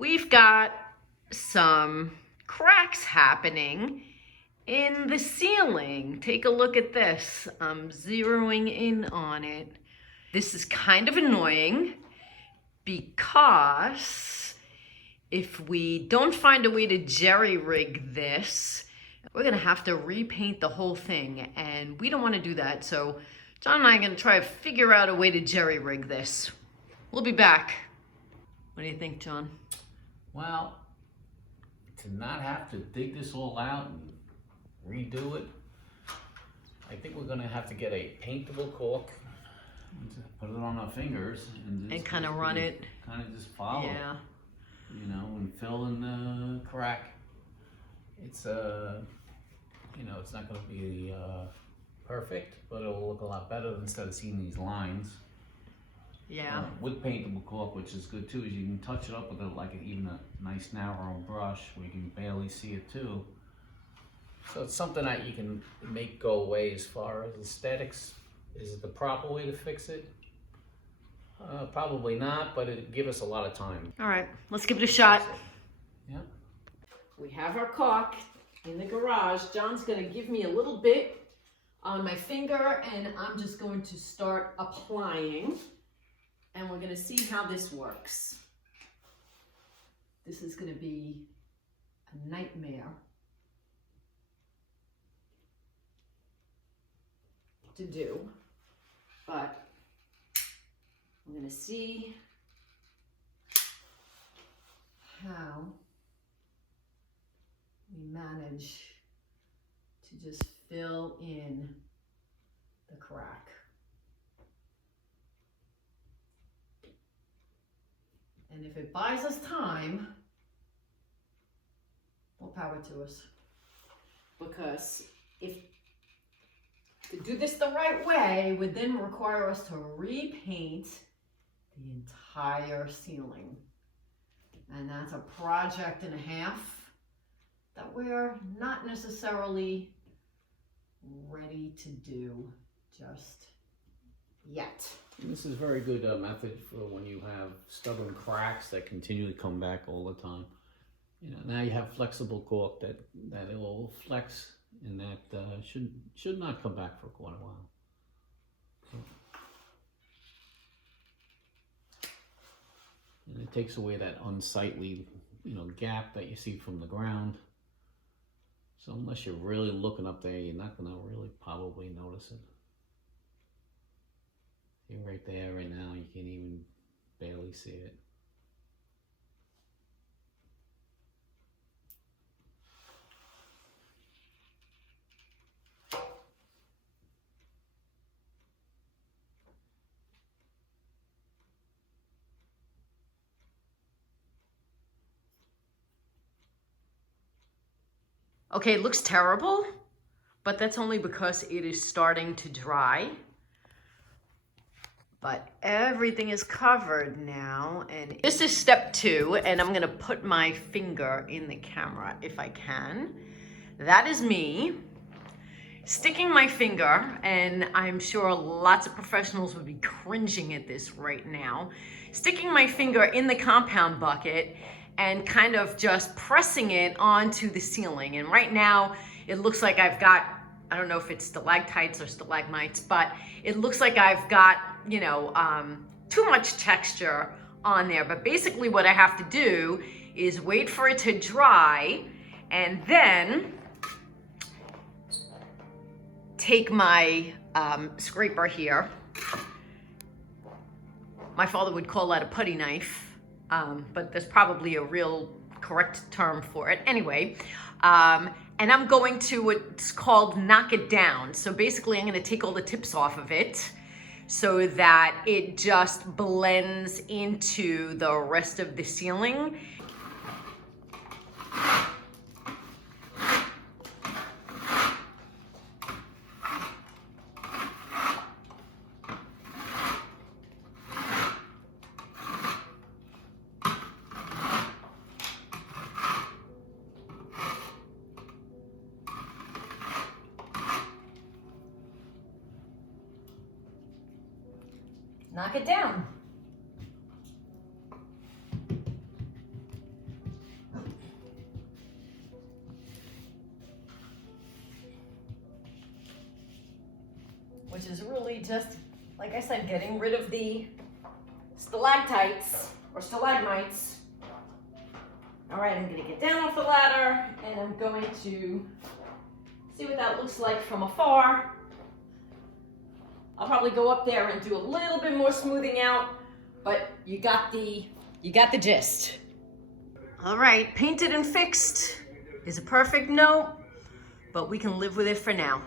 we've got some cracks happening in the ceiling. Take a look at this. I'm zeroing in on it. This is kind of annoying because if we don't find a way to jerry-rig this, we're gonna have to repaint the whole thing, and we don't wanna do that. So John and I are gonna try to figure out a way to jerry-rig this. We'll be back. What do you think, John? Well, to not have to dig this all out and redo it, I think we're gonna have to get a paintable caulk, put it on our fingers, and kind of run it. Kind of just follow. Yeah. You know, and fill in the crack. It's you know, it's not gonna be perfect, but it'll look a lot better instead of seeing these lines. Yeah. With paintable caulk, which is good too, is you can touch it up with even a nice narrow brush where you can barely see it too. So it's something that you can make go away. As far as aesthetics, is it the proper way to fix it? Probably not, but it'd give us a lot of time. All right, let's give it a shot. Yeah. We have our caulk in the garage. John's gonna give me a little bit on my finger, and I'm just going to start applying. And we're gonna see how this works. This is gonna be a nightmare to do, but I'm gonna see how we manage to just fill in the crack. And if it buys us time, more power to us. Because if to do this the right way would then require us to repaint the entire ceiling. And that's a project and a half that we're not necessarily ready to do just yet. This is a very good method for when you have stubborn cracks that continually come back all the time. You know, now you have flexible caulk that it will flex, and that should not come back for quite a while. And it takes away that unsightly, you know, gap that you see from the ground. So unless you're really looking up there, you're not gonna really probably notice it. You're right there right now, you can't even barely see it. Okay, it looks terrible, but that's only because it is starting to dry. But everything is covered now, and this is step 2, and I'm gonna put my finger in the camera if I can. That is me sticking my finger, and I'm sure lots of professionals would be cringing at this right now, sticking my finger in the compound bucket and kind of just pressing it onto the ceiling. And right now it looks like I've got, I don't know if it's stalactites or stalagmites, but it looks like I've got, you know, too much texture on there. But basically what I have to do is wait for it to dry and then take my scraper here. My father would call that a putty knife, but there's probably a real correct term for it. Anyway, and I'm going to what's called knock it down. So basically I'm gonna take all the tips off of it so that it just blends into the rest of the ceiling. Knock it down. which is really just, like I said, getting rid of the stalactites or stalagmites. All right, I'm gonna get down off the ladder and I'm going to see what that looks like from afar. I'll probably go up there and do a little bit more smoothing out, but you got the gist. All right, painted and fixed is a perfect no, but we can live with it for now.